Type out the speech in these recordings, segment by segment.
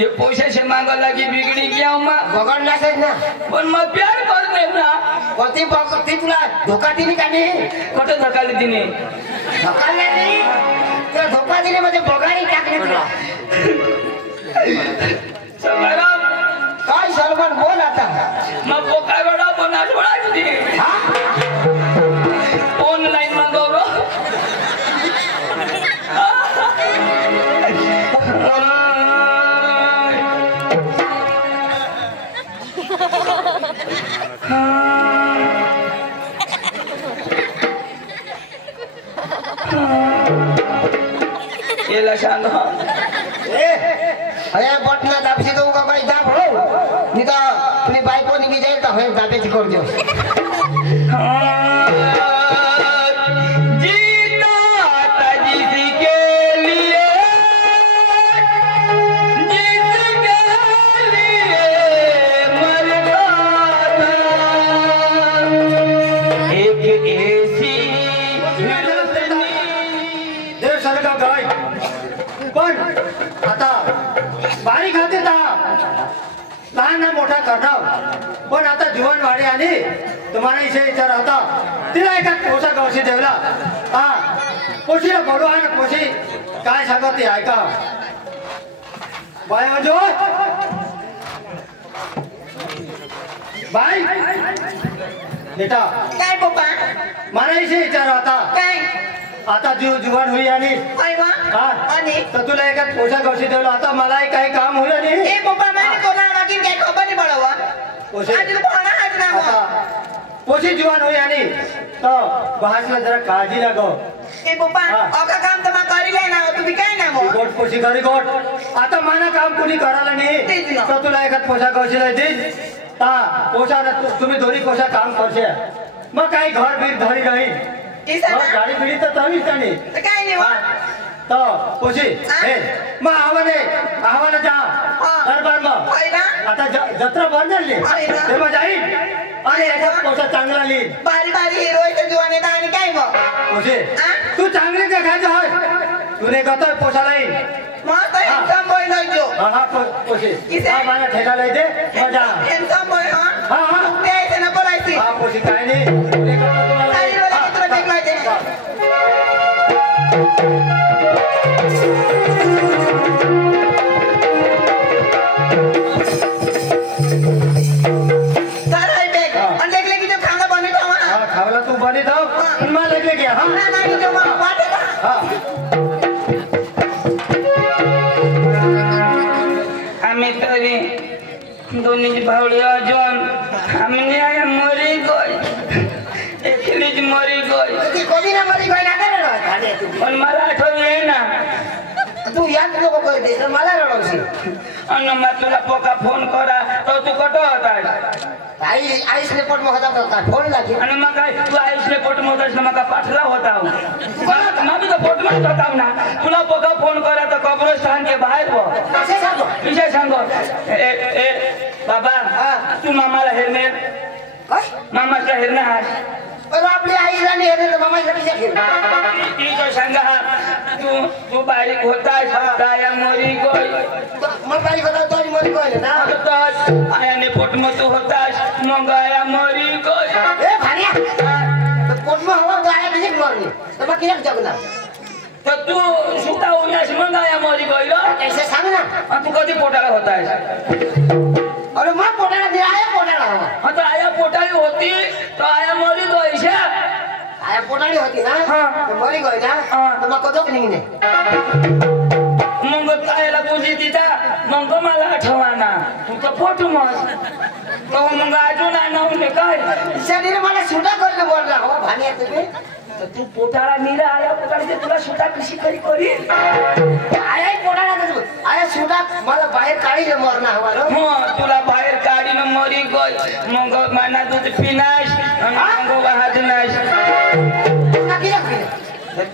ये पैसे से मांगा लगी बिगड़ी गया हूँ मैं बगड़ ना से ना पर मैं प्यार कर दे ना कति बगती तुला धोखा दिनी का नहीं कटे धक्का ली नहीं धोखा नहीं तो धोखा दिने मुझे बगाड़ी टाकने तुला मेरा काय सरवन बोल आता मैं पोका बड़ा बोनस बड़ा दी हां ऑनलाइन मांगो रो ये लशान हो ए अरे बटना दाबसी तो का भाई दाब हो नहीं तो अपनी बाइक को निकल जाए तो है दाबे जी कर दो मोठा करणार पण आता जीवन वाढे आणि तुम्हाला इथे विचार होता तिला एका पोसा गावशी ठेवला हा पोशीला बोलू आहे ना पोशी काय सांगत ते ऐका बाय अजो बाय बेटा काय पप्पा मला इथे विचार होता काय आता जीवन होई आणि हा आणि तर तुला एका पोसा गावशी ठेवला आता मला काही काम होईल आणि ए पप्पा मला कोणा लागीन काय खबर नाही पडवा पोशी आज कोणा आज ना पोशी जीवन होई आणि तो बहासला जरा काळजी लागो ए पप्पा अका काम तर मैं करी ले ना तुम्ही काय ना मग गोट पोशी करी गोट आता माना काम कोणी करायला नाही तर तुला एका पोसा गावशी दे ता पोसा तुम्ही दोन्ही पोसा काम करशे मग काही घर बीर धरी राहील गाडी पिढी तर तमीच त्याने काय नाही तो पोशी हे मग आव्हाने जा दरबार मग आता जत्रा बंद झाली तेव्हा जाईल आणि एका पोसा चांगला लिहिल बारी बारी हिरोईच्या जीवाने आणि काय मग पोशी तू चांगली देखायचं आहे तुने गतर पोसाला येईल मग तो इन्कम बॉय लायचो हा पोशी हा मला ठेका लाय दे मजा इन्कम बॉय हा हा ते आहे ना बोलायची हा पोशी काय नाही तुने गतर तुम्हाला खावला तू बनी जाऊ मला लगले घ्या आम्ही तरी दोन्ही भावडी अजून आम्ही आया मरी गई एकलीच मरी गई कोणी ना मरी गई ना पण मला आठवण आहे ना तू याद नको करते तर मला रडवशी अन्न मग तुला पोका फोन करा तर तू कटो होता आईस रिपोर्ट मग होता फोन लागली आणि मग काय तू आईस रिपोर्ट मध्ये मग पाठला होता मी तर फोटो मध्ये होता ना तुला पोका फोन करा तर कब्रस्तान के बाहेर बो विषय सांगो ए बाबा तू मामाला हेरणे मामाच्या हेरणे हात आपली आईला नाही हेरणे मामाच्या ती तो सांगा तू बारीक होतास दाया मरी गई मग बारीक होता तो मरी गई ना आयाने पोट में तू होतास मग आया मरी गई ए भारिया पोट में हवा तो आया किसी मरनी तो मग किती जगना तर तू सुटा होण्यास मग आया मरी गई रो कैसे सांग ना आणि तू कधी पोटाला होतास अरे मग पोटाला दे आया पोटाला हवा हाँ तो आया पोटाली होती तो आया मरी गई से आया पोटाली होती ना तो मरी गई ना तो मग कदोक निघणे मग कायला तुझी तिथा मग मला आठवना तू तर फोटो मग तो मग अजून आणवले काय शरीर मला सुटा करले बोलला हो भानिया तुम्ही तर तू पोटाला निरा आया पोटाला तुला सुटा कशी करी करी आया पोटाला आया सुटा मला बाहेर काढी मरणा हवा रो मग तुला बाहेर काढीन मरी गई मग माना दूध पिनाश मग वाहत नाश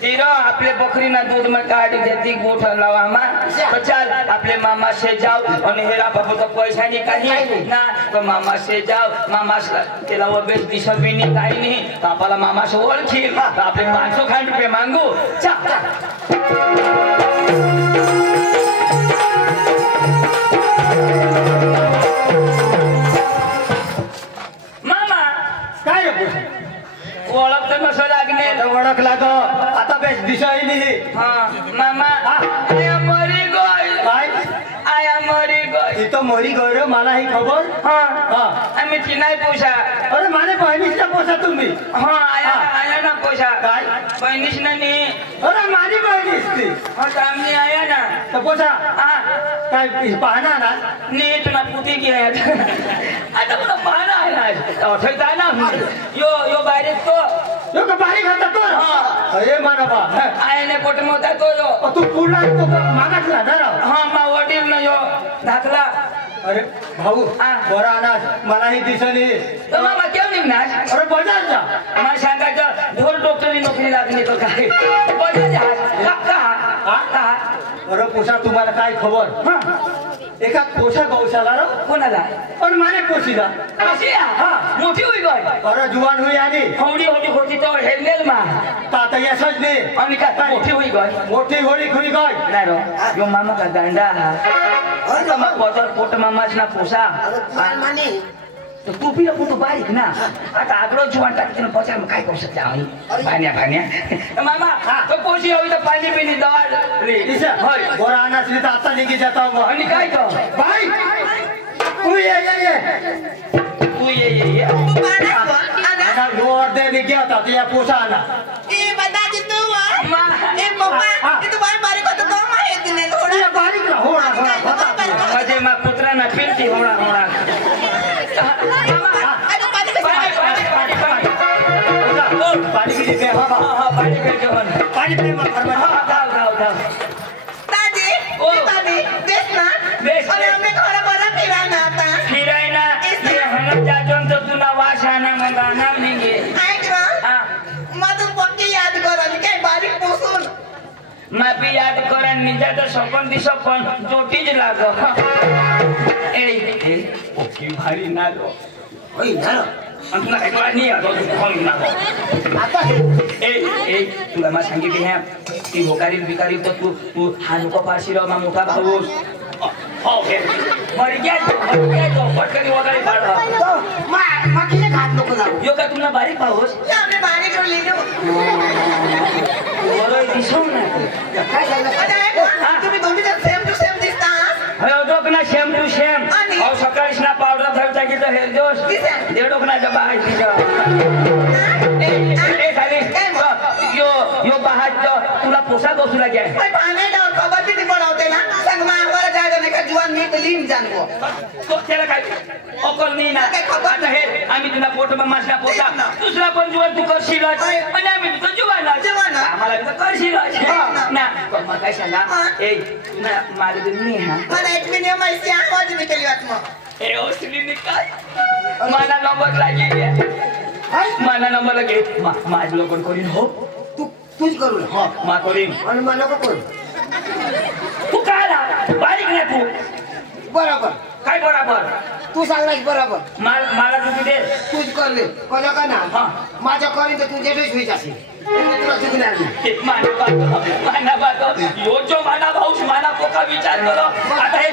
तीरो आपले बकरी ना दूध में काट देती गोठ लवा तो चल अपने मामा से जाओ और हेरा बाबू तो पैसा नहीं कहीं ना तो मामा से जाओ मामा तेला वो बेच दी सब भी नहीं कहीं नहीं तो आपला मामा से और खीर तो आपले 500 खंड पे मांगो चल मरी गई ती तो मरी गई रे मला ही खबर हाँ आम्ही ती नाही पोषा अरे माने बहिणीचा पोसा तुम्ही हाँ आया ना पोषा काय बहिणीच ना नी अरे माझी बहिणीच ती हाँ सामने आया ना तो पोसा हाँ काय पाहना ना नीट ना पुती की आहे आता मला पाहना आहे ना ठेवता ना यो बाहेर तो यो का बारी खाता तो अरे माना बा आयने पोट मोठा तो यो तू पूर्ण तो मागातला ना हाँ मा वडील ना यो दाखला अरे भाऊ बरा अनाज मलाही दिसली तर मामा केव्हा निघणार अरे बजाज जा मला सांगायचं ढोर डॉक्टरी नोकरी लागली तो काय बजाज का अरे पोषा तुम्हाला काय खबर एका पोषा गौशाला रो कोणाला पण माने पोशीला मोठी होई गय अरे जुवान हुई आणि हौडी होती तो हेलनेल मा आता यशच ने आणि काय मोठी होई गय मोठी होळी खुली गय नाही रो यो मामा का दांडा हा आता मग पोटर पोट मामाच ना पोसा माने तो तू पिला पुतो बारीक ना आता आगळो जुवान टाकते ना पचार मग काय करू शकते आम्ही पाण्या मामा तो पोशी होई तर पाणी पिणी दवा दिशा बरा अनाज ने आता निघी जाता हूं आणि काय तो भाई तू ये तू ये ana luar dari dia tak dia pusana बता दी तू मम्मा itu बाई मारी को तो कम आहे तिने थोड़ा dia balik lah orang माझे मा पुत्रा ना फिरती होणा अरे पानी की पे बाबा पाणी पेटे होण पानी पे मत कर धाव दादी देख ना अरे हमें थोड़ा बड़ा फिराय ना ये हम जाजोन तो तुना वाशाना मंगाना निगे ऐक ना मधु पक्की याद करल काय बारीक पोसून मैं भी याद करन निजा तो सपन दिसो पण जोटीज लागो ए ओके भारी ना लो ओय ना अंतला काय नाही आलो कोण ना आता ए तुला मा सांगितली है ती भिकारी तो तू हा नको पाशी रो मा मोठा भाऊ ओके मर गया तो पटकन वगैरे पाडा माकीने खात नको जाऊ यो का तुला बारीक भाऊस आम्ही बारीक रो लिहिलो बरोबर दिसो ना काय सांगितलं तुम्ही दोन्ही जण सेम टू सेम दिसता हयो डोकना सेम टू सेम और सकाळीच ना पावडर ठेवता की तर हेर जोश दे डोकनाच्या बाहेर तिच्या ए खाली यो बाहेर तुला पोशाख तुला घ्या पाणी डाव कबड्डी ती बनवते ना संग मा आम्हाला जायला नाही का जुवान मी लीन जाणको तो त्याला काय अकल नाही ना आता हे आम्ही तुला पोटमा मासना पोटा दुसरा पण जुवान तू करशील आणि आम्ही तुझं जुवान आम्हाला तुझं करशील ना मग काय सांगा ए तुला मारे नाही हा मला एक मिनिट माहिती आवाज निकली वाट मग ए ओसली निकाल मला नंबर लागेल मला नंबर लागेल माझ लोक करीन हो तुझ करू हा मा करीन आणि मला नको करू तू काय ना बारीक ना तू बरोबर काय बरोबर तू सांगलास बरोबर मला तू दे तूच करले कोणा का ना माझ्या करीन तर तुझे ड्रेस होईच असेल तुला चुकणार नाही माना बात यो जो माना भाऊस माना पोका विचार करो आता हे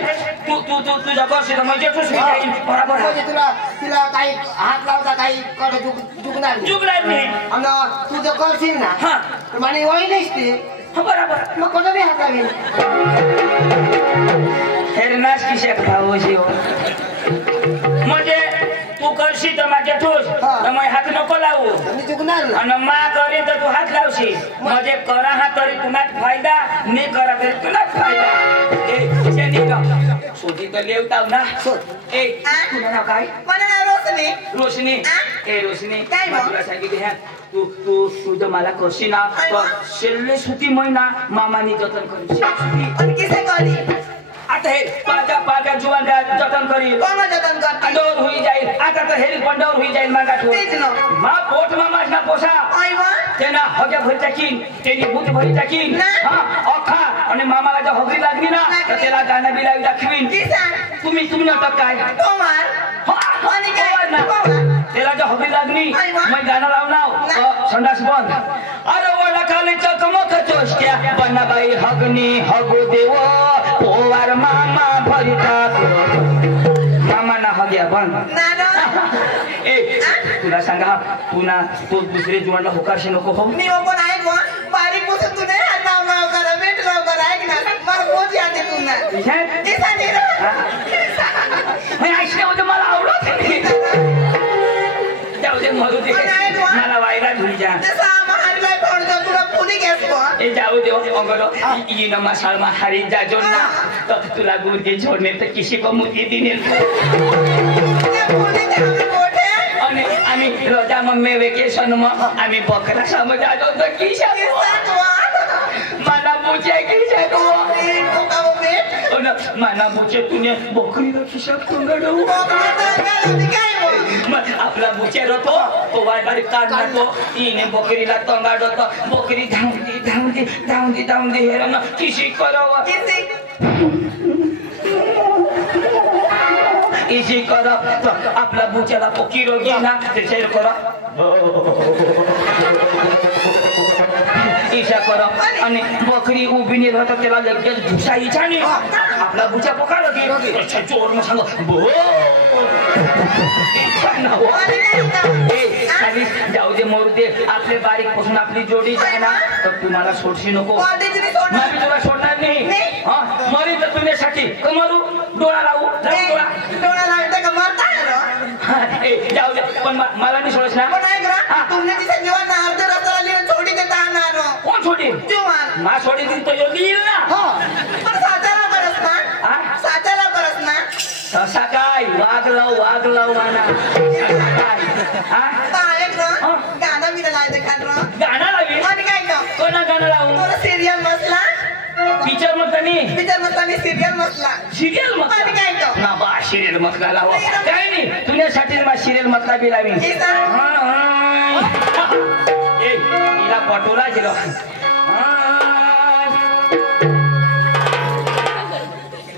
तू तुझ्या करशील म्हणजे तूच विचारीन बरोबर म्हणजे तुला काही हात लावता काही कडे चुकणार नाही आणि तू जर करशील ना तर म्हणे वय नाहीस ते बरोबर मग कोणा बी हात लावेल हेरनाश किशात खावशी हो म्हणजे तू करशी तर माझ्या ठोस तर मग हात नको लावू मी चुकणार ना आणि मा करी तर तू हात लावशी म्हणजे करा हा तरी तुनाच फायदा नाही करा तरी तुनाच फायदा सोदी तर लेवताव ना ए तुला नाव काय मला नाव रोशनी ए रोशनी काय तुला सांगितले ह्या तू जर मला करशी ना तर शेल्ले सुती महिना मामानी जतन करू आणि किसे करी आता हे पाका जुवान जतन करी कोण जतन कर अंडोर होई जाईल आता तर हेरी पंडोर होई जाईल मागा ठेव तेच ना मा पोट मामाच ना पोसा आईवा तेना हग्या भरी टाकीन तेनी भूत भरी टाकीन हा अखा आणि मामाला जर हगरी लागली ना तर त्याला गाणं बिलावी दाखवीन तुम्ही नाटक काय आणि काय त्याला जर हगरी लागली मग गाणं लावणार संडास बंद अरे वडा खाली चकमक चोष्ट्या बनाबाई हगनी हगो देव पोवार मामा भरी टाक मामा ना हग्या बंद ए तुला सांगा पुन्हा तो दुसरे जुवानला होकारशी नको हो मी पण आहे कोण बारीक पुसून तू नाही नाव करा भेट नाव करा ऐक ना मला मोठी आते तू ना ऐकण्या होते मला आवडत नाही. जाऊ दे मरू दे मला वायला धुईजा ए जाऊ दे अंगलो ये न मसाल में हरी जा जो ना तो तुला गुर्दे छोड़ने तो किसी को मुझे दिने आणि आम्ही रोजा मम्मी वेकेशन में आम्ही बकरा समज आलो तो किशा मला मुझे किशा को मला मुझे तूने बकरी का किशा कंगडो आपला बुचे रतो तो वाईट काढला तो इने बकरीला तंगाडो तो बकरी धावती हेर ना किसी करावा इसी करा तो आपला बुचेला पोकी रोगी ना शेर करा ईशा करा आणि बकरी उभी नाही राहत त्याला लगेच घुसायचा नाही आपला बुचा पोकाला की अच्छा चोर मग सांग बो जाऊ दे मोरू दे आपले बारीक पासून आपली जोडी आहे ना तर तुम्हाला सोडशी नको मी तुला सोडणार नाही हा मरी तर तुझ्यासाठी कमरू डोळा लावू डोळा लावते का मरता जाऊ दे पण मला नाही सोडस ना तुमने तिथे जीवन अर्ध रस्त्याला लिहून सोडी देता आणणार कोण सोडी जीवन मा सोडी दिन तो योगी येईल ना पण साचाला करस ना साचाला करस ना तसा काय वाघ लाव माना गाणं मी लावते गाणं लावी आणि काय कोणा गाणं लावू सिरियल मसला पिक्चर मस्तानी सिरियल मसला सिरियल मसला आणि काय ना बा सिरियल मसला लावा काय नाही तुझ्यासाठी मा सिरियल मसला बी लावी ए इला पटोला दिलो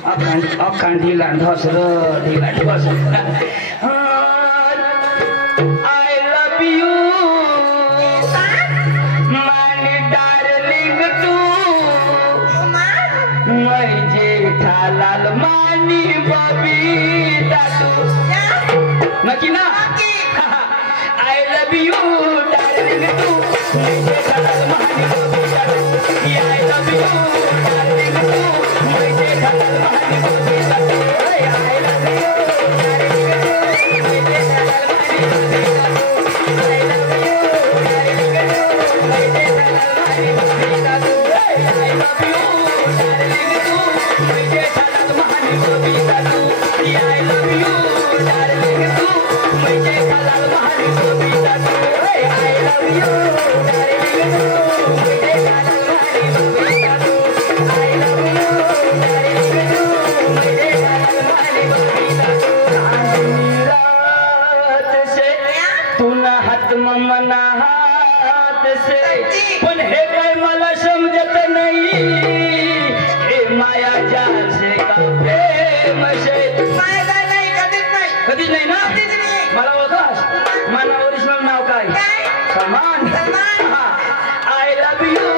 अखांड ढिला धस I love you my darling तू मैं जेठालाल मानी बबीता तू नक्की ना आय लव यू डार्लिंग तू मैं जेठालाल मानी बबीता तू आय लव यू डार्लिंग तू मैं जेठालाल मानी बबीता तू आय लव यू कधीच नाही ना मला ओळखस मला ओरिजिनल नाव काय सलमान आय लव्ह यू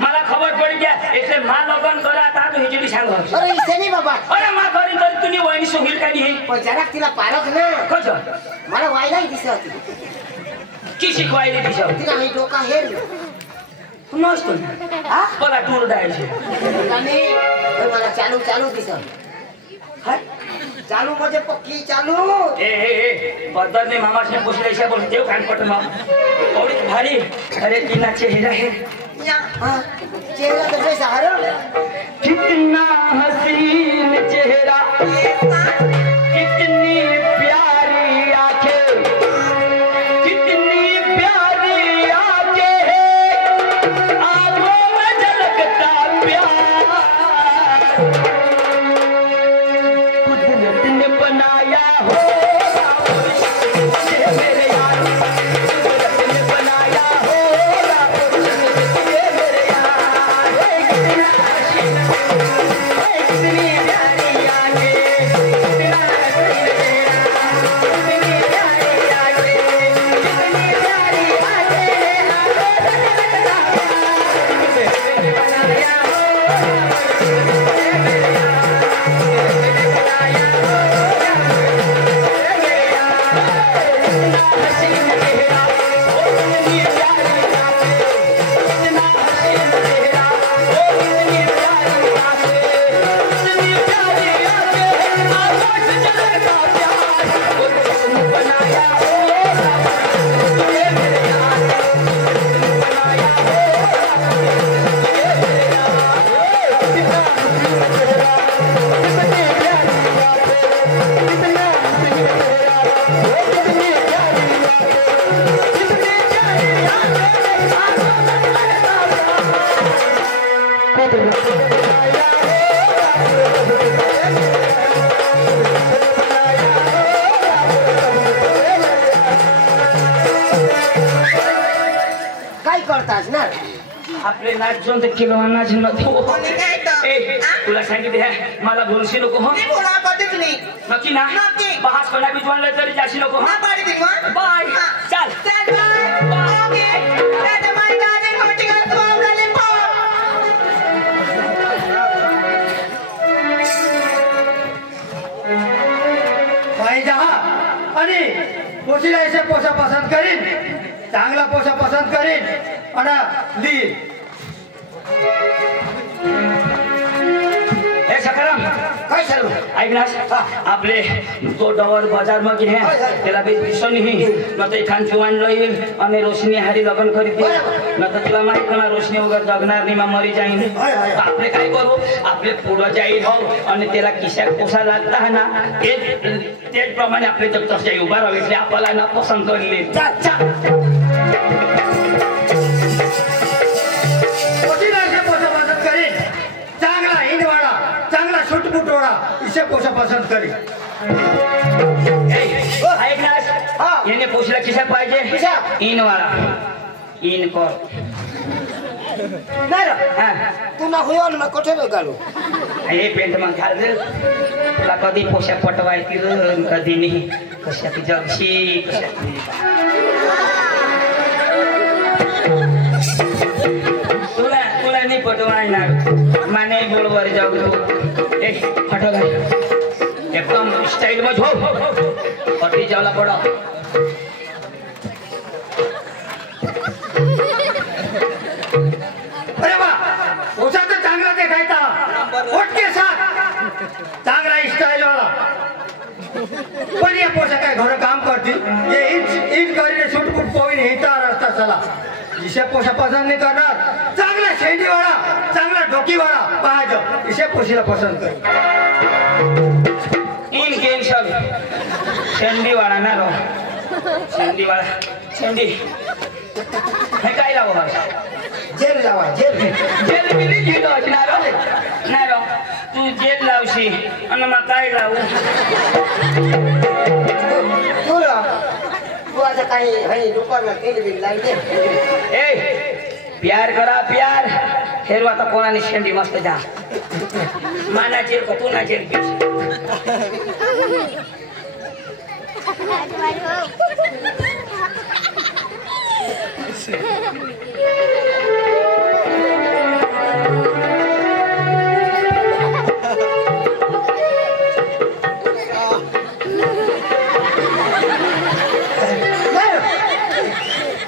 मला खबर पड़ी गया એટલે માં લગન કરા તા તો હિજડી सांगो अरे इसे नहीं बाबा अरे मा करी तर तुनी वहिनी सोहिल का नाही पण जरा तिला पारख ना कस मला वायला दिसत की शिकवायली दिसत तिला हे डोका हेर नसतो हा मला टूर द्यायचे आणि मला चालू दिसत चालू म्हणजे पक्की चालू ए बदलने मामा से पूछ ले बोल देव कान पट माम थोड़ी भारी अरे कितना चेहरा है चेहरा तो कैसा है कितना हसीन चेहरा कितनी प्यारी आंखें कितनी प्यारी आंखें आंखों में झलकता प्यार कुदरत ने बनाया होगा ये मेरे यार कुदरत ने बनाया होगा ये मेरे यार कितना हसीन कितनी प्यारी आंखें कितना हसीन चेहरा कितनी प्यारी आंखें कितनी प्यारी आंखें कुदरत ने बनाया काय करतास ना आपले नाच जोन ते किलोवाना जिन्नत हो ए तुला सांगितले मला बोलशी नको हो मी बोला कधीच नाही नक्की ना नक्की. बहास कोणा बी जोनले तरी जाशी नको ना पाडी दिली मग बाय चल चल बाय ओके दादा माय दादा कोटी का तू आवडले भाई जहा आणि पोशीला ऐसे पोसा पसंत करीन चांगला पोसा पसंत करीन आणि ली ए सकाराम काय सर्व ऐक ना आपले तो डवर बाजार में की है तेला बीच दिसो नहीं न तो खान चुवान लईल અને રોશની હારી લગન કરી દે ન તો તેલા મારી કણા રોશની વગર જગનાર ની માં મરી જાય ને આપણે કાઈ કરું આપણે પૂરો જાય હો અને તેલા કિસ્સા કોસા લાગતા હે ના તે પ્રમાણે આપણે તો તસ જાય ઉભા રહે એટલે આપલા ના પસંદ કરી લે चा चा पोशीला ऐसे पोसा पसंत करीन चांगला हिंदवाडा चांगला सुटमुटवाडा इसे पोसा पसंत करीन ऐक ना हा. याने पोषला किसा पाहिजे किसा? इन वाला इन को नाही रे हा तू ना होयो ना कोठे रे गालो हे पेंट मग घाल दे तुला कधी पोषा पटवायची र कधी नाही कशाची जगशी कशाची तुला तुला नाही पटवायणार माने बोलवर जाऊ तू ए हटो घाल एकदम स्टाइल में झो पट्टी जाला पड़ा अरे वा पोसा तो चांगला देखायचा वोट के साथ चांगला स्टाइल वाला पण ये पोसा काय घर काम करती ये ईट કરીને સુટપુટ પોઈને હિતા રસ્તા ચલા इसे पोसा पसंद नहीं करणार चांगला शेंडी वाला चांगला डोकी वाला पाहायचं इसे पोशीला पसंद कर इन गेम सब चंडी वाला ना रो चंडी वाला चंडी हे काय लावो हा जेल जावा जेल जेल मिली गेलो ना रो तू जेल लावशी आणि मग काय लावू तू रे तू आता काही हई दुकानात तेल बिल लागले ए प्यार करा प्यार हेरो आता कोणाने शेंडी मस्त जा माना जेल को तू ना जेल की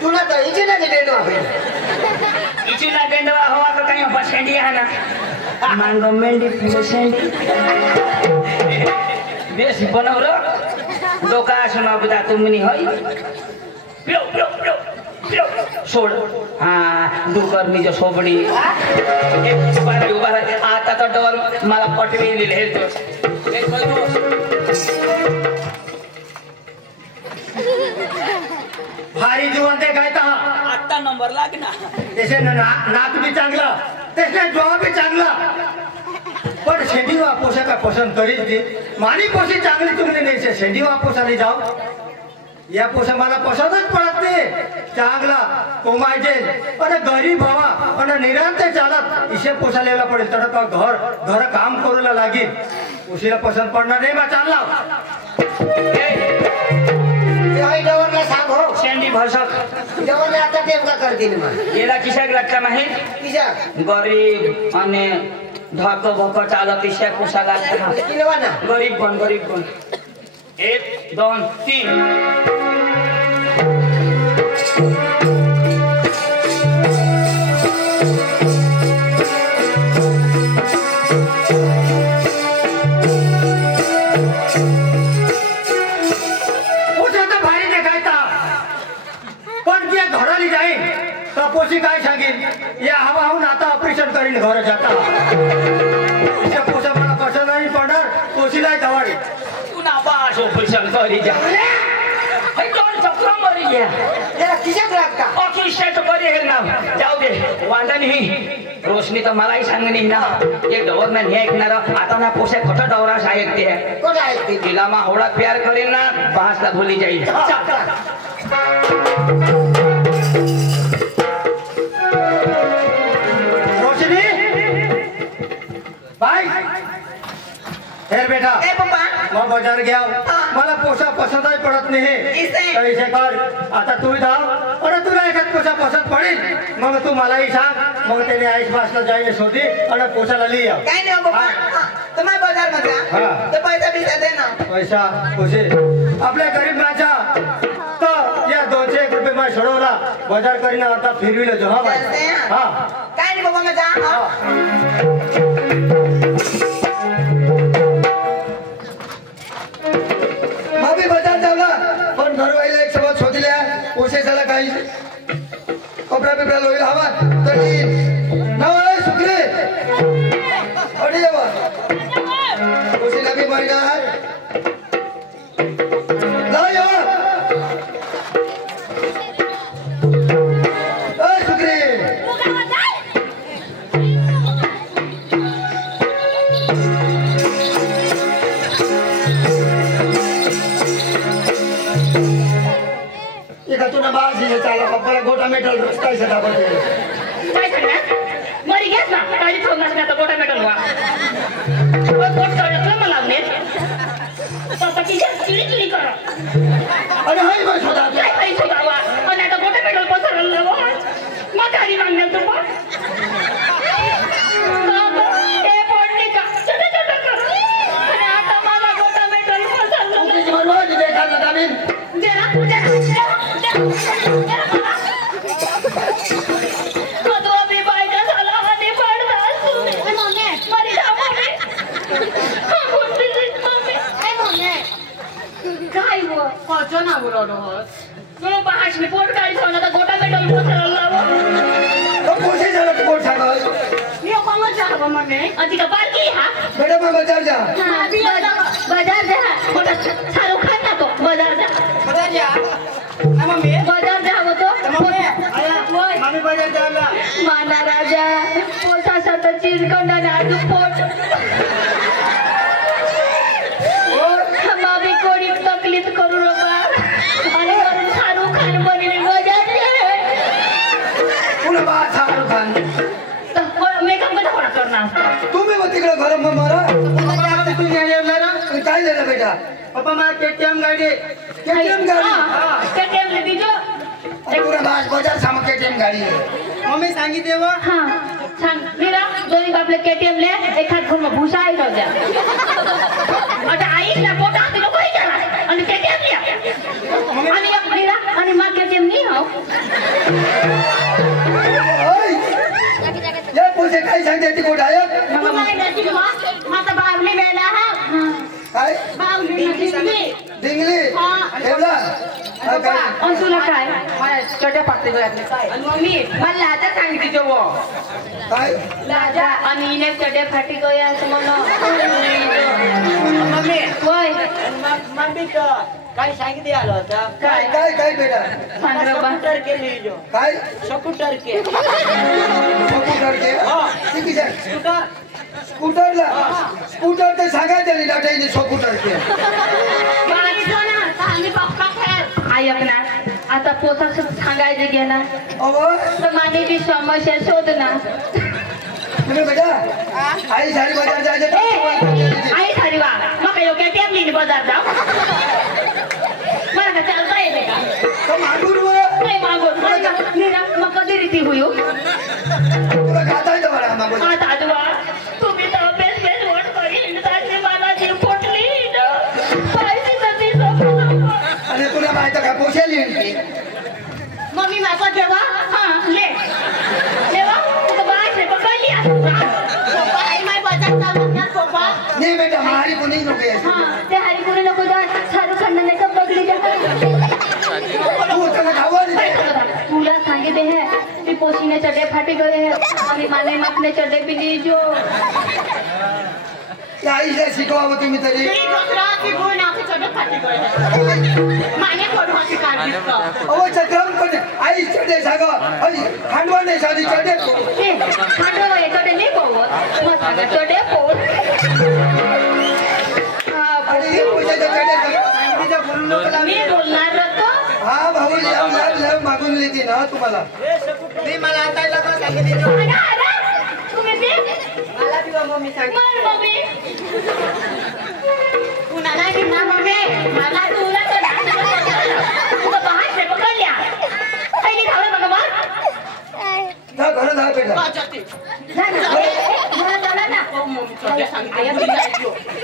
तुला तर इथे ना गेलो इचुला गेंडवा हवा का काही शेंडी आहे ना मांगो मेंढी फुले शेंडी बेसी बनाऊ र डोका सुना बुझा तुम्ही है पियो पियो पियो पियो सोड डुकर निज सोबडी एक बार आता तो डर मला पटवी दिले हेर्दो एक बोल्नु भारी जीवन ते काय ता आत्ता नंबर लागना त्याचे नाक बी चांगला त्याचे जॉब बी चांगला पण शेंडी वापोसा का पसंत करीत ती मानी पोशी चांगली तुम्ही नाही शेंडी वापोसाने जाऊ या पोसा मला पसंतच पडत नाही चांगला कोमायचे आणि गरीब हवा आणि निरांत चालत इसे पोसायला पडेल तर घर काम करूला लागेल उशीला पसंत पडणार नाही बा चालला डवरला सांग हो शेंडी भसक डवरला आता नेमका करतील मग याला किशाक लागता माहीत किशा गरीब आणि धक भक चालत इशा पोसा लागता किनवा ना गरीब बन 1 2 3 पोशी काय सांगेल या हवाहून आता ऑपरेशन करीन घर जाता पोसा मला पसंत नाही पडणार पोशीला दवाडी पुन्हा बास ऑपरेशन करी जा हे दोन चक्र मरी गया त्याला किशाक लागता ऑपरेशन करी हे ना जाऊ दे वांदा नाही रोशनी तर मलाही सांगणी ना एक डवर ना नाही ऐकणार आता ना पोसे खोटा डवरा ऐकते कोण ऐकते तिला मा होडा प्यार करेल ना बासला भुली जाईल हेर बेटा ए पप्पा मैं बाजार गया मला पोसा पसंत ही पडत नाही कैसे कर आता तू जाओ और तुला एखाद पोसा पसंत पडेल मग तू मलाही सांग मग त्याने आईस बासला जाईने शोधी आणि पोसाला लिही या काय नाही पप्पा तुम्ही बाजार मध्ये तो पैसा बिसा दे ना पैसा पोसे आपल्या गरीब माझा तो या 200 रुपये मैं सोडवला बाजार करीना आता फिरविले जो हां हां काय नाही पप्पा मजा भाभी बाजार जावला पण घरवाईला एक सोबत शोधल्या पोसेसाला काही कपडा बिपडा लोईल हवा तरी नवळे सुकरे अडी जावा पोसेला बी मरिना जाऊ जावा सुकरे तुला बाज दिले चाला पप्पाला गोटा मेटल काय सदा बघे काय सांगणार मरी घेत ना काही ठेवणार नाही आता गोटा मेटल वा गोट करायला मला लागले आता किती चिडी करा अरे हाय बाय सदा काय काही सुधावा आणि आता गोटा मेटल पसरलं लावा मग गाडी मागणार तू पण हे पडली का छोटे छोटे कर आणि आता मला गोटा मेटल पसरलं तुझी मनवा दिले का नवीन जरा गोटा मेटल पोसे झाला कोण सांगाल अधिका बारकी हा बेटा मैं बाजार जा बाजार जा शाहरुख खान ना तो बाजार जा बाजार जा बाजार जा वो तो मामी बाजार जावला माना राजा पोसा सत चीज कंडा नाडू पोट मामी कोणी तकलीफ करू नका आणि वरून शाहरुख खान बनीने बाजार पुन्हा बा शाहरुख खान मेकअप कसा कोणा करणार तुम्ही मग तिकडे घर मग मारा तू येणार ना काय झालं बेटा पप्पा मला केटीएम गाडी केटीएम गाडी केटीएम ले दीजो पूरा बाजार सामा केटीएम गाडी मम्मी सांगितले वा हाँ सांग मेरा दोन्ही बापले केटीएम ले एखाद घर में भूसा आई रह जा आता आई ला पोटा हाती नको ही करा आणि केटीएम लिया आणि मेरा आणि मा केटीएम नहीं हो या पोसे काय सांगते ती कोण आहे माझा बावली मेला हा काय बावली ठेवला हा, काय आणि तुला काय मला चड्या पाकते घरातले काय आणि मम्मी मला लाजा सांगितली जेव्हा काय राजा आणि हिने चड्या फाटी गया असं म्हणलं मम्मी होय मम्मी काय सांगितले आलं होतं काय काय काय बेटा सांग रे बा. स्कूटर केली जो काय स्कूटर के स्कूटर के ठीक आहे स्कूटर स्कूटरला स्कूटर ते सांगायचं नाही लाटायचे स्कूटर के ऐक ना आता पोता सांगायचे गेला अहो तर माझी बी समस्या शोध ना तुम्ही बेटा आई साडी बाजार जायचे आई साडी वा मग योग्य टेपली बाजार जाऊ मला का चालता येते का तर मागून नाही मागून मग कधी रीती होईल तुला खाता येतं बरं मागून आता आजोबा तुम्ही तर बेस बेस वोट करील त्याची मला जीव फुटली पाहिजे तर ती आणि तुला माहिती का पोषाली मम्मी माझा जेव्हा हा ले जेव्हा तू बाय से पकडली पप्पा आई माय बाजार चालू ना पप्पा नाही बेटा मारी कोणी नको यायची हा ते हरिपुरी नको जा शाहरुख खान ने कब बगली जा तू त्याला खावा नाही तुला सांगितले हैं कि पोसीने चड्डे फाटे गए हैं आणि माने मापने चड्डे पिली जो त्या आईला शिकवावं तुम्ही तरी अहो चक्रम पण आई चढे सांगा खांडवा नाही साधी चढे खांडवा आहे चड्डे नाही पोवत मग सांगा चड्डे पोवत आणि हे पैशाच्या चढे सांगितलं बोलू नको मी बोलणार होतो हा भाऊ लव मागून लिहिते ना तुम्हाला मी मला आता लग्न सांगितले तुम्ही बी मला दिवा मम्मी सांगितलं मग मम्मी कुणाला की ना मम्मी मला तुला तर तुला बाहेर से पकडल्या काही धावलं बघा बा जा घरात जा बेटा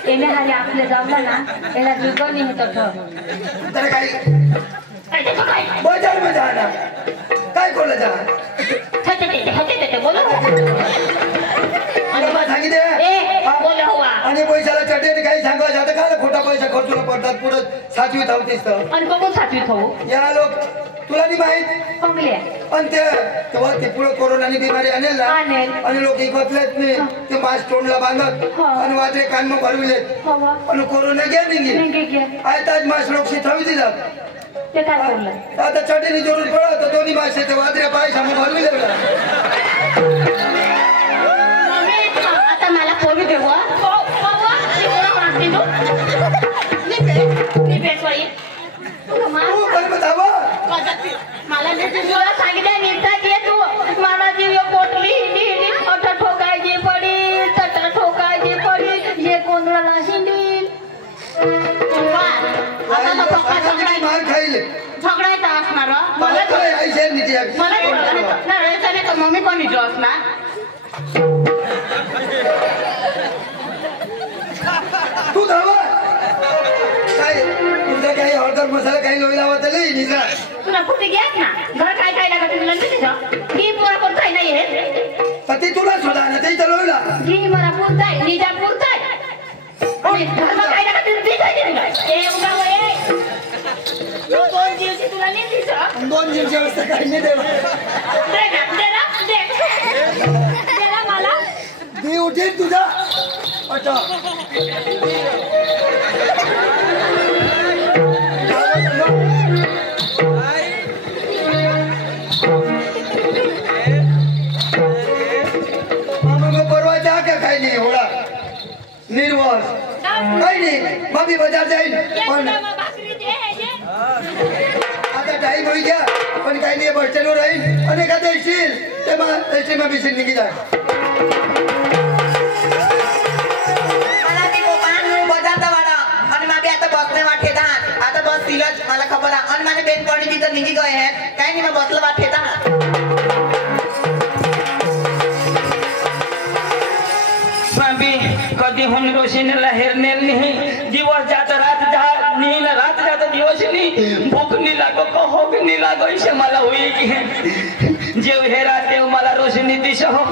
एने हारी आपले जमला ना याला जुगव नाही होत तर काही बाजार मध्ये जाणार काय कोणला जा बोलो सांगितले बोलो हुआ आणि पैशाला चढे काही सांगायचं आता काय खोटा पैसा खर्चून पडतात पुढे सातवीत धावतेस तर आणि बघून सातवीत होऊ या लोक तुला नाही माहित चांगले पण तेव्हा ते पुढे कोरोनाची बिमारी आणेल ना आणेल. आणि लोक इकतलेत नाही ते मास्क तोंडला बांधत हा. आणि वाजरे कान मग भरविलेत हवा पण कोरोना घ्या नाही घे आयताच मास्क लोक थवी दिलात ते काय करलं आता चटणी जोडून पडत तर दोन्ही मासे ते वाजरे पायसा मग भरविले आता मला पोरी देऊ मला तुला सांगितलं निघता घे तू मला जीव पोटली अठा ठोकायची पडी तटा ठोकायची पडी हे कोणाला हिंडील मार खाईल झगडायचा असणार मला काय आईशे नीती मला नाही तर मम्मी पण इथं असणार तू धावा काय तुझा काही हळदर मसाला काही लोई लावत नाही निघा तुला कुठे घ्यास ना घर काय काय लागत तुला घी पुरा पुरताय नाही हे पण ते तुला सोडा ना ते लोईला घी मला पुरताय निजा पुरताय आणि धर्म काय लागत तुला दिसाय ए उगा वय दोन दिवशी तुला नाही दिसा 2 दिवशी अवस्था काही नाही देवा दे ना मला दी उठेल तुझा अच्छा परवा जा क्या काही नाही होळा निर्वास काही नाही मम्मी बाजार जाईल पण आता टाईम होई घ्या पण काही नाही बस स्टँडवर राहील आणि एखादं येशील ते मग एसटीमा बिशील निघी जाय मला ती बजारचा वाडा आणि मागे आता बसने वाटे दात आता बस दिलंच मला खबर आहे आणि माझे बेन पडली तिथं निघी गए आहेत काही नाही मग बसलं वाटे दात कधी होऊन रोशनीला हेरनेल नाही दिवस जात रात जा नाही ना रात जात दिवस नाही भूक नाही लागो होग नाही लागो इशे मला होई की जेव हेरा तेव मला रोशनी दिस हो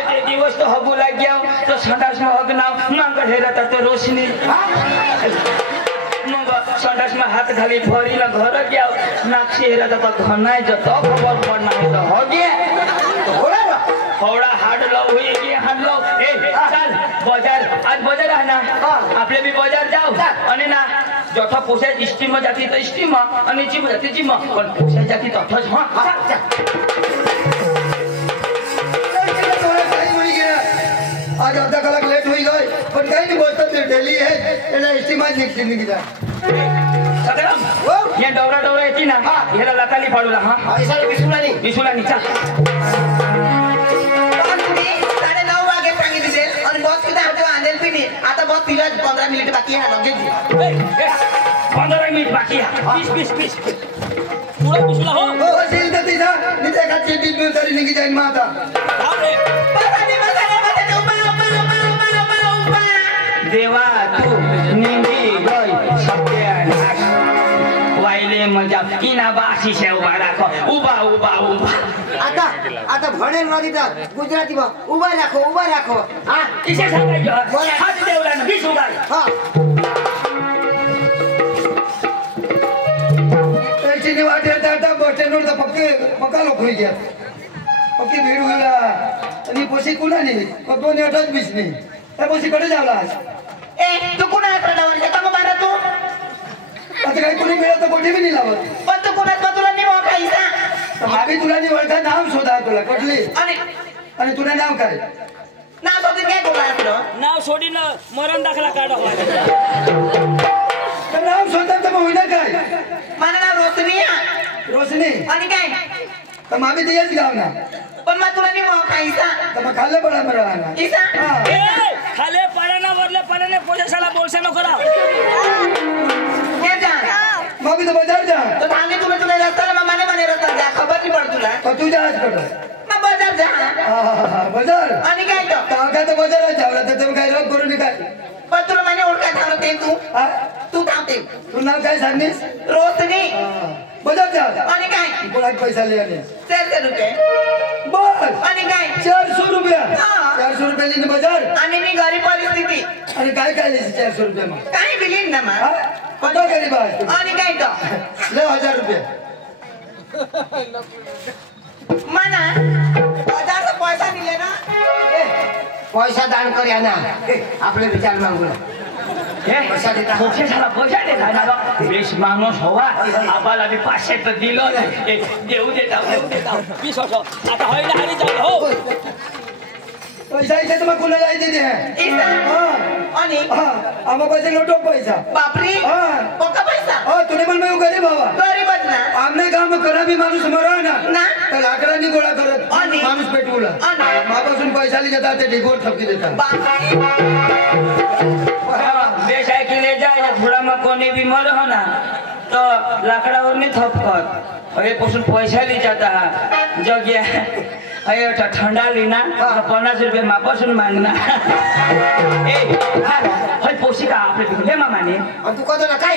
ते दिवस तो हगू लाग गया तो संडास में हग नाव नांग हेरा तो रोशनी मग संडासमा हात घाली भरी न घर गया नाक से हेरा त घनाय जत खबर पड़ना है तो हो गया थोड़ा हार्ड लो हुई कि हार्ड लो ए चल बाजार आज बाजार है ना आपले भी बाजार जाओ अनि ना जथा पोसे स्टीम में जाती तो स्टीम अनि जिम जाती जिम पण पोसे जाती तो अथच हां आज आधा कलाक लेट हुई गई पण काही नाही बोलतात डेली है एना स्टीमाच निघते जा सदराम ये डवरा डवरा येती ना याला लाताली फाडूला हां ऐसा विसुला नी चल आता बस 15 मिनिट बाकी आहे लगेच 15 मिनिट बाकी आहे 20 पुरा विसुला हो असेल तर तिचा निते खाची टीम तरी निघी जाईन माता देवा तू निंदी गई सत्यानाश वाइले मजा किना बासी से उभा राखो उभा आता भनेर नदिदा गुजरातीमा उभा राखो हां किसे सांगायचं हात देवला ना 20 उभा त्याची वाट येता आता बस स्टँडवर तर पक्का लोक होई गया पक्की भीड होईला आणि पोशी कुणा नाही दोन एवढाच बीस नाही त्या पोशी कडे जावला ए तू कुणा प्रदावर का मारा तू आता काही कोणी मिळत तर कोठी बी नाही लावत पण तू कुणाच तुला नाही ओळखायचा तर मागे तुला नाही ओळखा नाव शोधा तुला कुठली आणि तुला नाव काय नाव शोधून काय बोलायचं नाव सोडीन मरण दाखला काढो तर नाव शोधा तर होईना काय माझं नाव रोशनी आणि काय तर मामी तेच गाव ना पण मग तुला नाही ओळखायचा तर मग खाल्लं पडा मला किसा खाले पाण्याना वरले पाण्याने पोलिसाला बोलसे नको करा हे जा मामी तर बाजार जा तो भांगे तुला रस्त्याला माने रस्ता जा खबर नाही पड तुला तर तुझ्या आज कडं मग बाजार जा बाजार आणि काय तर बाजारात जावला तर तुम्ही काय रोग करून काय पण तुला माने ओळखाय थांबते तू थांबते तू नाव काय सांगनीस रोशनी बाजार जा आणि काय कोणाक पैसा लिहाने 400 रुपये बस आणि काय 400 रुपया हा. 400 रुपये लिहिणे बाजार आणि मी गरीब परिस्थिती आणि काय काय लिहिली 400 रुपये मग काय बिलीन ना मग कोणता गरीब आहे आणि काय ले 1000 रुपये मना 1000 पैसा दिले ना पैसा दान कर ना आपले विचार मागू पैसा देता ना बेश माणूस हवा आम्हाला बी 500 तर दिलं देऊ देता 20 वर्ष आता होईना हरी जाऊ हो पैसा इथे तुम्हाला कुणाला देते आणि आम्हा पैसे लोटो पैसा बापरी पक्का पैसा तुने पण मी गरीब हवा गरीबच ना आमने काम करा बी माणूस मरा ना तर लाकडांनी गोळा करत आणि माणूस पेटवला मापासून पैसा लिहिला जातात ते ढिगोर ठपकी देतात बेश आहे की ले जाए थोड़ा में कोने भी मर हो ना तो लाकडावर नहीं थपकत अरे पासून पैसा ली जाता है जगह अरे ठंडा लेना 50 रुपये मापासून मांगना ए पोशी का आपले भिले मामाने तू कतो ना काय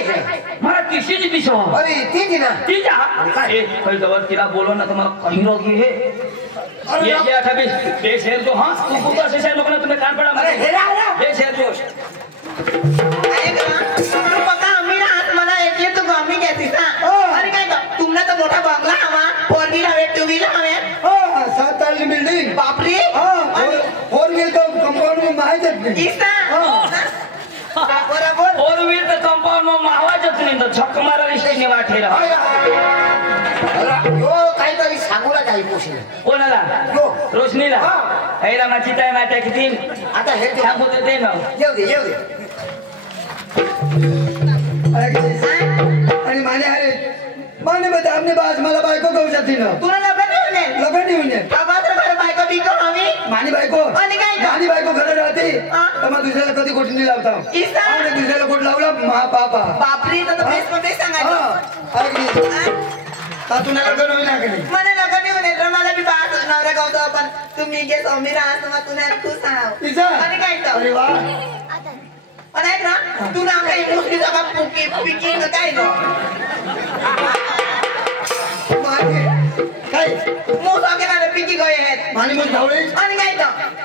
मला किशीची दिसो अरे ती ना ती जा ए जवळ तिला बोलो ना तुम्हाला कहीं रोगी है ये अच्छा बे शेर जो हां तू पुत्र से शेर लोगों ने तुम्हें कान पड़ा अरे हेरा ये शेर जो तू पक्का अमीर आहात मला ऐकले तू गमी घेतीस अरे काय तुमला तर मोठा बंगला हवा 4 व्हील हवे 2 व्हील हवे 7 तारली बिल्डिंग बापरे 4 व्हील तो कंपाउंड में माहित नाही इसा बरोबर 4 व्हील तर कंपाउंड में मावाजच नाही तर छक्क मारा रिश्ते ने वाठे रहा यो काहीतरी सांगूला काही पोशी कोणाला रोशनीला हैरा माची ताय माता किती आता हे सांगू दे ना येऊ दे आणि माने बता आपने बाज मला बायको गाऊ जाती ना तुला लग्न येऊन ये मात्र घर बायको बिको हवी मानी बायको आणि काय मानी बायको घरात राहते तर मग दुसऱ्याला कधी गोष्टी नाही लावता आणि दुसऱ्याला गोट लावला मा पापा बापरी तर बेस मध्ये सांगायचं तुला लग्न होईल नाही मला लग्न येऊन येत मला बी बात नवरा गावतो आपण तुम्ही गे समीर आहात मग तुला खुश आहात आणि काय अरे वा आणि ऐक ना तू ना काही मुसली जागा पुकी पिकी काय नो काय मूस वगैरे पिकी गए आहेत मानी मूस धावले आणि काय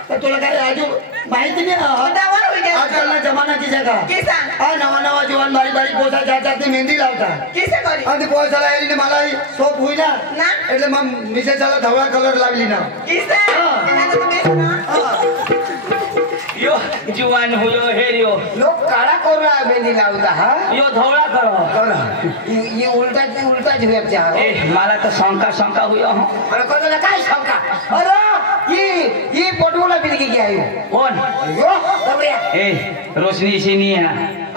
तर तुला काय राजू माहिती नाही दावर होई आजकाल ना जमाना की जगह किसा नवा नवा जवान बारीक बारीक पोसा जातात मेहंदी लावता किसे करी आणि पोसाला एरीने मला सोप होईना ना એટલે મમ મિસેસાला ધવળા કલર લાવલી ના किसे मैं तो बेस ना यो जुवान हुयो हेरियो लोक काळा करून मेहंदी लावता हा यो धवळा करो ही उलटा झुयाच्या ए मला तर शंका हुयो हो अरे कोणाला काय शंका अरे ही पटवला बिलगी की आयो कोण यो दबड्या ए रोशनी सिनी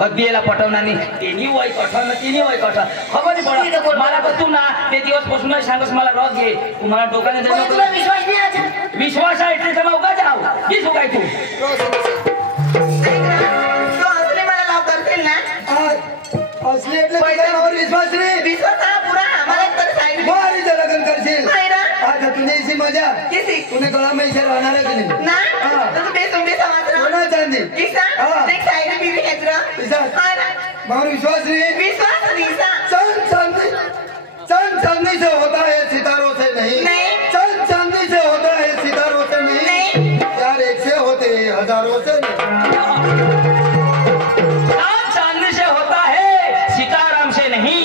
कधीला पटवणार नाही तिनी वय कठण तिनी वय कठण खबर नाही पडत मला तर तू ना ते दिवसपासून सांगस मला रॉग घे तुम्हाला डोकाने तुला विश्वास नाही आज विश्वास आहे ते तर उगा जाऊ की सुकाय तू तो असले मला लाव करतील ना असले એટલે તમારો વિશ્વાસ રે विश्वास हा पुरा आम्हाला तर साईड મારી જ લગન કરશીલ नाही ना આ તુને इसी मजा किसी તુને ગળા में इसे रहना रे कि नहीं ना तो बेस वाचरा होना चांदी किसा हाँ। एक साइड भी हेतरा किसा हा ना मारो विश्वास रे विश्वास निसा चंद चांदी से होता है सितारों से नहीं नहीं। चंद चांदी से होता है सितारों से नहीं नहीं। यार एक से होते हैं हजारों से चांद चांदनी से होता है सीताराम से नहीं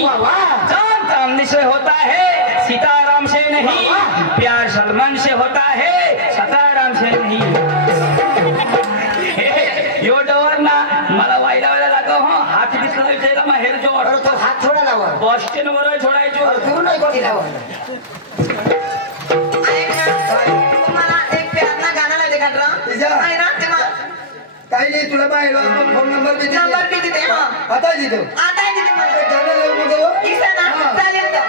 चांद चांदनी से होता है सीताराम से नहीं प्यार सलमान से होता है सताराम से नहीं यो डवर ना मला वाईला लागो हो हात दिसला का मग हेर जोड अरे तो हात थोडा लावा बस स्टँड वर छोडायचो तू नाही कोणी लावा तुम्हाला एक प्यार ना गाण्याला देखत किसा? रहा आहे ना तेव्हा काही नाही तुला माहिती फोन नंबर भी नंबर भी देते हा आता देतो आता आहे तिथे मला गाणं लावू नको किसा ना हा. चालेल का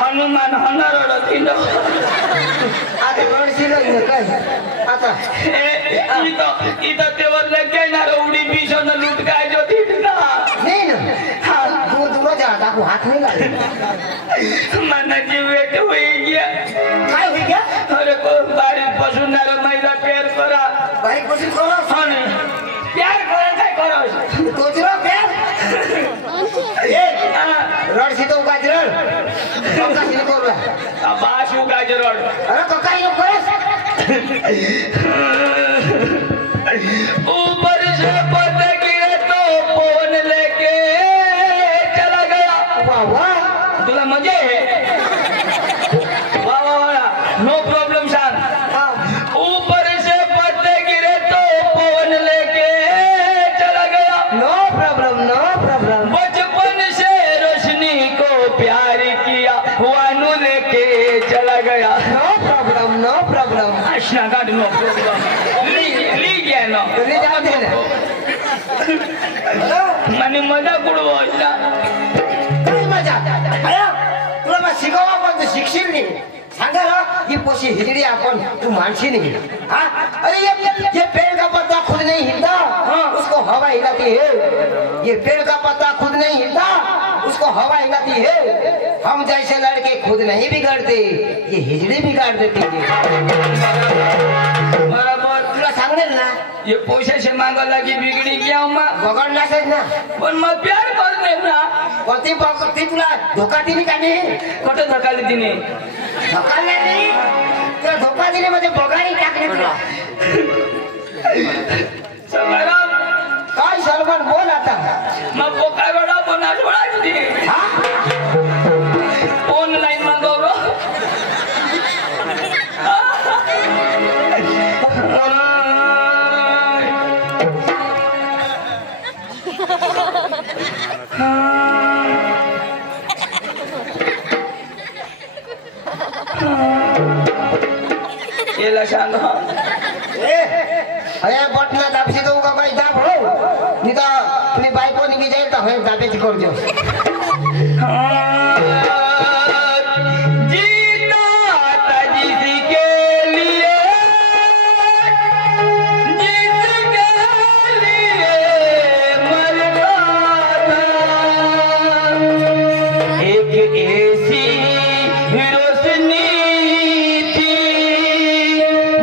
हनुमान हनरड तिंडो आता रडशील काय आता इथं तेवर घेणार उडी भीषण लूट काय जो तिथला नाही ना तू तुला जा टाकू हात नाही लागले मनाची वेट होई गया काय होई गया अरे कोण बारीक बसून महिला प्यार करा बाईक बसून करो आणि प्यार करा काय करा तोचरा प्यार रडशी तो काय रड ककाशी करला बास उगाच रड अरे ककाई नको ऊपर से पत गिरे तो फोन लेके चला गया वाह वाह तुला मजा आहे वा वा वा नो प्रॉब्लेम सांग ऊपर से पत गिरे तो फोन लेके चला गया नो प्रॉब्लम बचपन से रोशनी को प्यार किया हुआनू लेके चला गया नो प्रॉब्लम अच्छा नो प्रॉब्लम आहे ना घरी जाऊ दे ना. आणि मजा कुठं व्हायचा काय मजा अरे तुला मग शिकवा पण तू शिकशील नाही सांगा ना ही पोशी हिजड़ी अपन तू मानसी नहीं हाँ अरे ये पेड़ का पत्ता खुद नहीं हिलता उसको हवा हिलाती है ये पेड़ का पत्ता खुद नहीं हिलता उसको हवा हिलाती है हम जैसे लड़के खुद नहीं बिगड़ते ये हिजड़ी बिगाड़ देती है बराबर तुला सांगणार ना ये पैसे से मांगा लगी बिगड़ी गया हूँ मैं बघडला ना पण मग प्यार करते ना कोणती ती तुला धोका दिली का नाही कुठं धकाली तिने धोका नाही तुला धोका दिले म्हणजे बघारी टाकले तुला सगळं काय सलमान बोल आता मग पोका वेळा पण आठवडा दिली ऑनलाईन मागवलं केला सांग अरे बटना दाबशी तो का काही दाब हो नाही तर तुम्ही बायको निघी जाईल तर होईल दाब्याची करतो जीता था जिसके लिए मरता था एक ऐसी रोशनी थी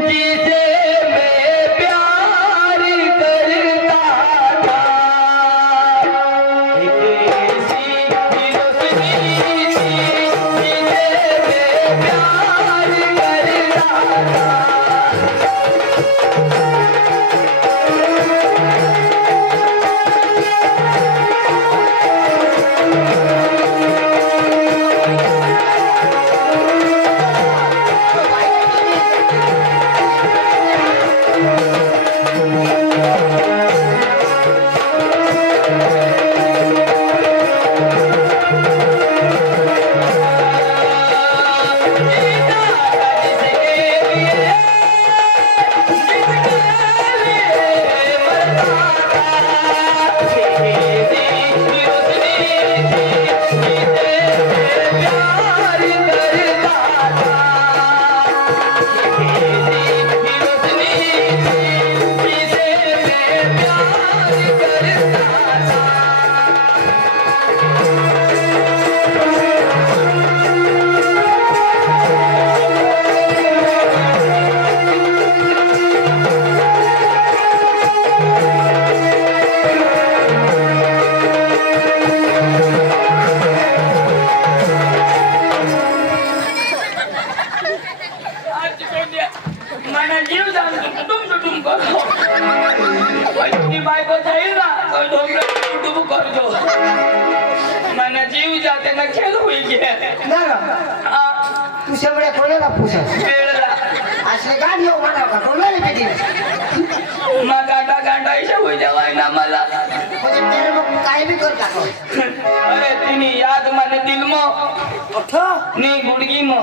जिसे मैं प्यार करता था एक ऐसी रोशनी थी जिसे मैं प्यार करता था mana जीव जान टुटुम करो वही बायको जाईल ना तो ढोंगरा टुटुम करतो mana जीव जाते ना खेळ होईल ना तू शेवड्या कोणाला पुसस खेळला असले गाडी हो म्हणा का कोणाला भेटी मग गांडा इशा होई जावाय ना मला म्हणजे मेरे लोग काय भी कर टाको अरे तिनी याद माने दिल मो अठो नी गुडगी मो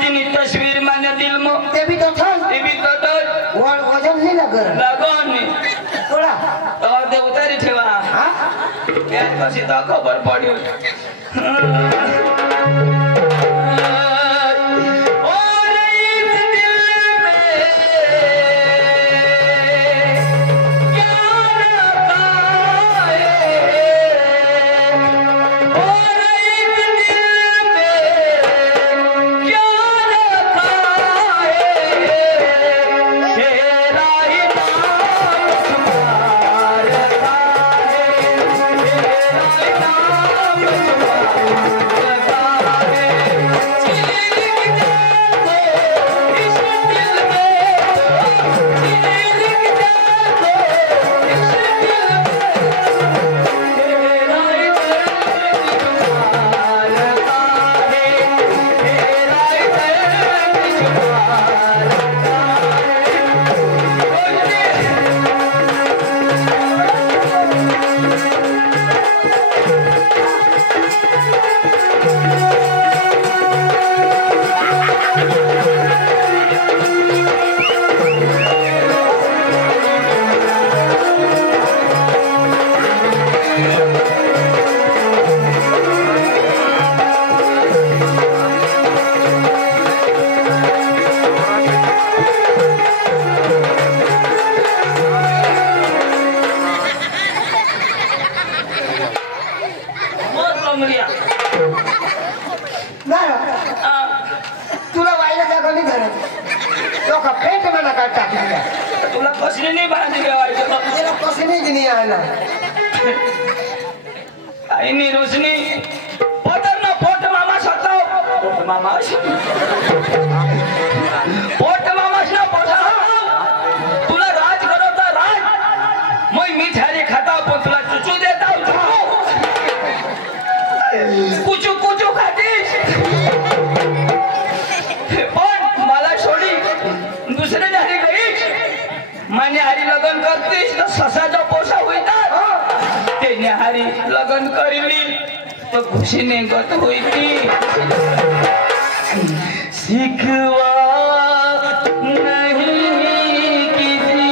तिनी तस्वीर माने दिल मो ते भी तो था ते भी तो वजन नहीं लगर लगन थोड़ा तो दे उतारी ठेवा हां यार कशी तो खबर पड्यो कसली नाही बांधली ठेवायचं त्याला कशी नाही दिली आहे ना काही नाही रोशनी पोटर ना पोट मामा सताव पोट मामा ना पोटा तुला राज करवता राज मग मी झाले खाता पण तुला चुचू देता कुचू कुचू खातीस पण मला सोडी दुसरे झाले गईच माने हारी लग्न करतीस तर ससाचा पोसा होईतात ते हारी लग्न करिली तो खुशीने गत होईती शिकवा नहीं किसी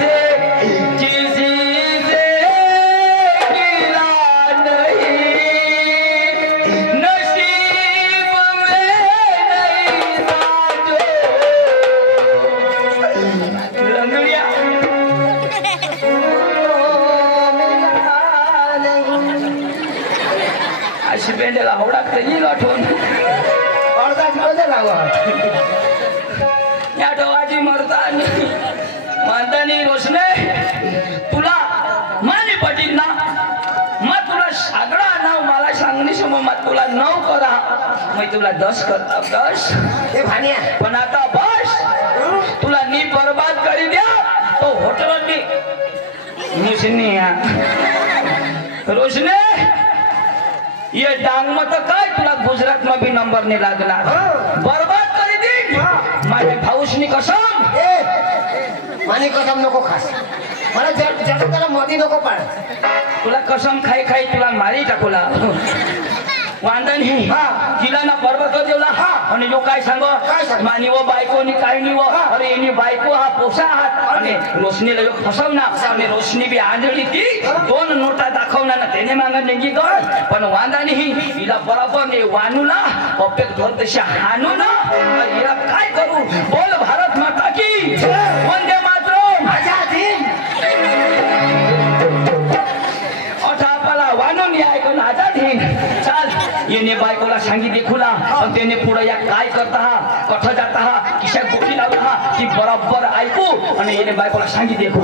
से गिला नहीं नसीब में नहीं साजो रंगलिया अशी पेंडेला आवडत येईल आठवण अर्धाच मध्ये लावा या डोवाची मरता म्हणतानी रोशने तुला मानी पटील ना मग तुला सगळा नाव मला सांगणी समोर मग तुला 9 करा मग तुला 10 करता 10 हे भानिया पण आता बस तुला नी बर्बाद करी द्या तो होटल रोशने ये डांग मत काय तुला गुजरात में भी नंबर नहीं लागला बर्बाद करी दी माझ्या भाऊसनी कसम मानी कसम नको खास मला त्याला मोदी नको पाड तुला कसम खाई खाई तुला मारी टाकूला वांदा नाही तिला ना बर्बाद कर देवला आणि जो काय सांग मानी वो बायको नी काय नी वो अरे एनी बायको हा पोसा हात आणि रोशनीला जो फसवना आणि रोशनी बी आंधळी ती 2 नोटा दाखवना ना त्याने मागत नेगी कर पण वांदा नाही तिला बरोबर ने वानू ना पप्पेक धर तशी हानू ना हिला काय करू बोल भारत माता की वंदे मातरम आजाद हिंद अठापाला वानून या ऐकून आजाद हिंद चाल येणे बायकोला सांगी देखुला पण त्याने पुढे या काय करता हा कठ जाता हा किशा गोठी लावता हा ती बरोबर ऐकू आणि येणे बायकोला सांगी देखू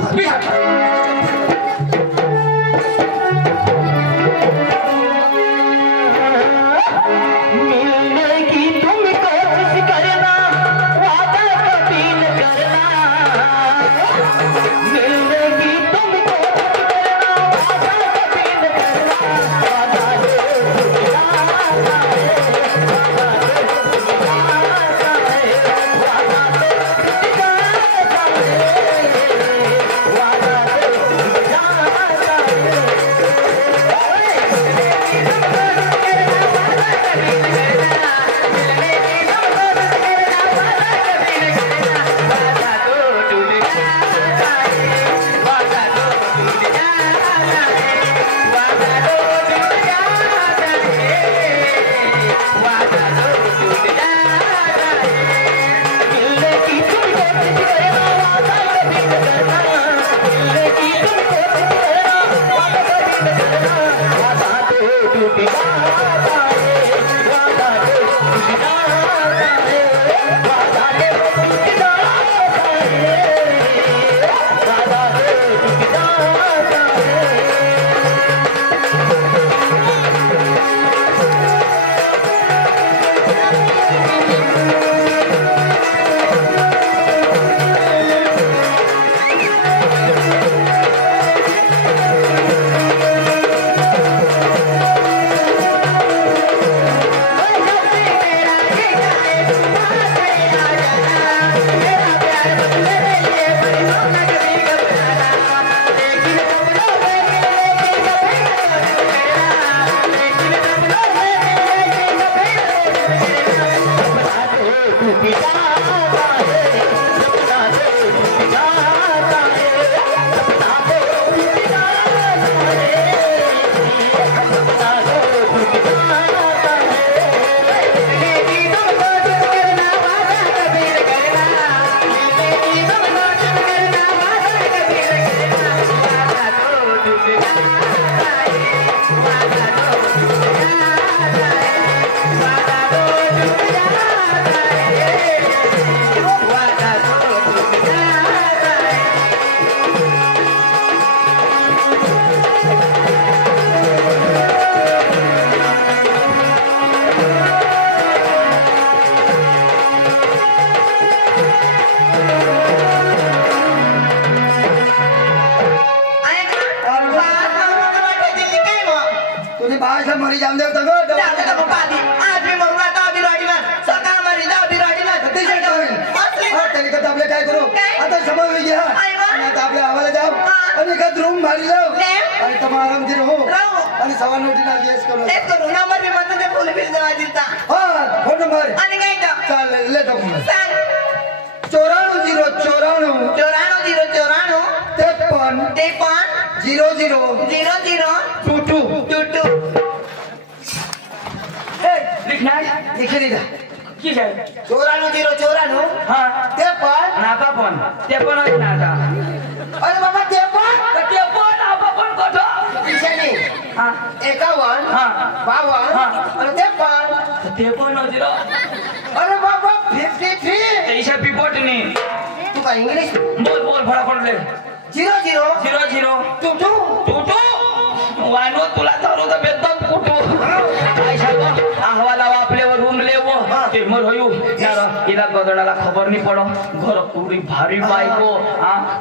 पोरी जाम देव तगो जाऊ दे पप्पा आधी आज मी मरू आता अभी रॉडी ना सकाळ मारी दा अभी रॉडी ना अतिशय तरीकत आपले काय करू आता समय होई गया आणि आता आपल्या आवाला जाऊ आणि एखाद रूम भारी जाऊ आणि तुम्हाला आराम दिलो हो आणि सवा नोटी ना येस करू एक करू नंबर मी म्हणतो ते फुल बिल जमा दिलता हा फोन नंबर आणि काय का चाल ले डॉक्युमेंट सांग 94 94 00 लिखना लिखे दिला की है 94 हां ते पण नाका पण ते पण नाका अरे बाबा ते पण ते पण आपा पण कोठो दिशाने हां 51 हां 52 आणि ते पण ते पण जिरो अरे बाबा 53 ऐसा पिपोट नहीं तू काय इंग्लिश बोल फटाफट ले 00 टूटू वानो तुला तर बेदम कुटू ऐसा तो अहवाला आपल्यावर रूम लेवो ते मर होयो यार इला गदडाला खबर नहीं पडो घर पुरी भारी बायको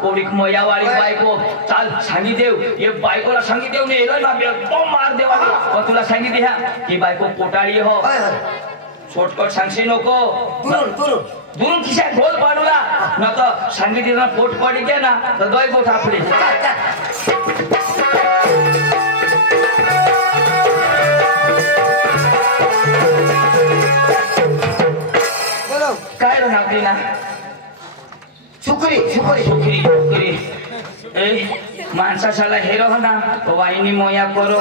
कोडीक मयावाळी बायको चाल सांगी देव ये बायकोला सांगी देव ने एलो ना बेदम मार देवा पण तुला सांगी दे की बायको कोटाळी हो शॉर्टकट सांगशी नको दुरून खिशात ढोल पाडूला न तर सांगितलं पोट पडी गे ना तर दोय गोठ आपली काय रे नाव ना शुक्री ए माणसाला हेरो ना वाईनी मोया करो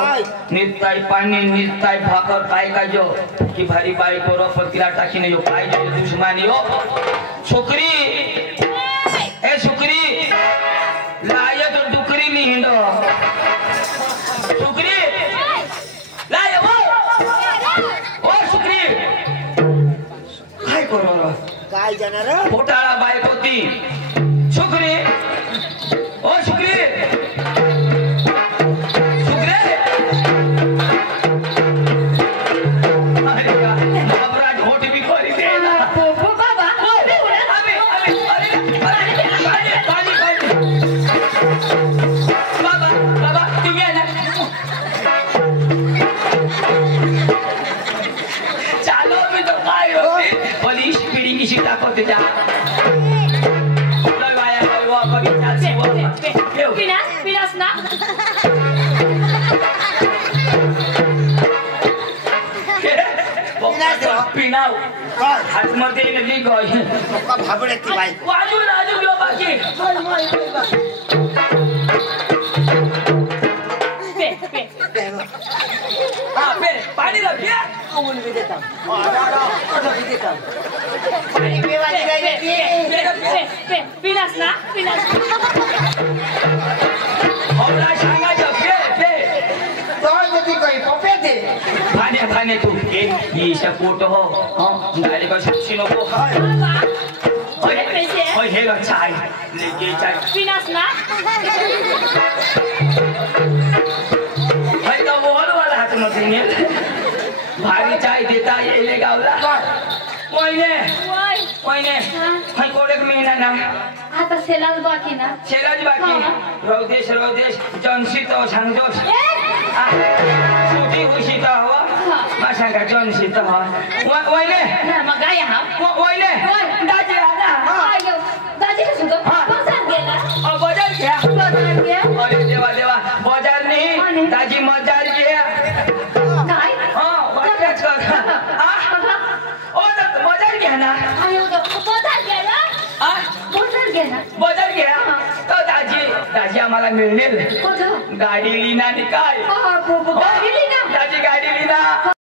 निताई पाणी निताई भाकर काय का जो की भारी बाई करो पतिला टाकी नाही काय जो दुश्मनी हो शुक्री ए शुक्री लाय तो डुकरी नहीं हिंडो शुक्री लाय ओ शुक्री काय करो काय जाणार घोटाळा बायक होती शुक्री ओ शुक्री शुक्री अरे का घबराट होट भी करी दे ना बाबा अबे बाबा तुम्ही ना चालो मी तो काय होते पोलीस पिढी की शिटा करते जा पिनास ना पिनाव हातमध्ये नली गय भाबडे ती बाई वाजू घेऊ बाकी पे पाणी रखिया पिनास ना खाने तू ये पोट हो गाड़ी का साक्षी नको हे चाय लेके चाय पिनास ना भाई तो बोल वाला हाथ में भारी चाय देता ये ले गावला कोईने हाय कोडे महिना ना आता सेलाच बाकी ना शेलाज बाकी रौदेश जनसी तो सांगजोस सुटी खुशी तो हो मासा का जनसी तो हो वैने ना मग काय हा वैने दाजी आला आयो दाजी कसं तो बाजार गेला बाजार गया अरे देवा बाजार नहीं दाजी मजार गया काय हां वाटच कर ओ बाजार गया ना आयो तो बाजार गेला बाजार गया तो दाजी आम्हाला मिळेल गाडी लिना काय गाडी लिना दाजी गाडी लिना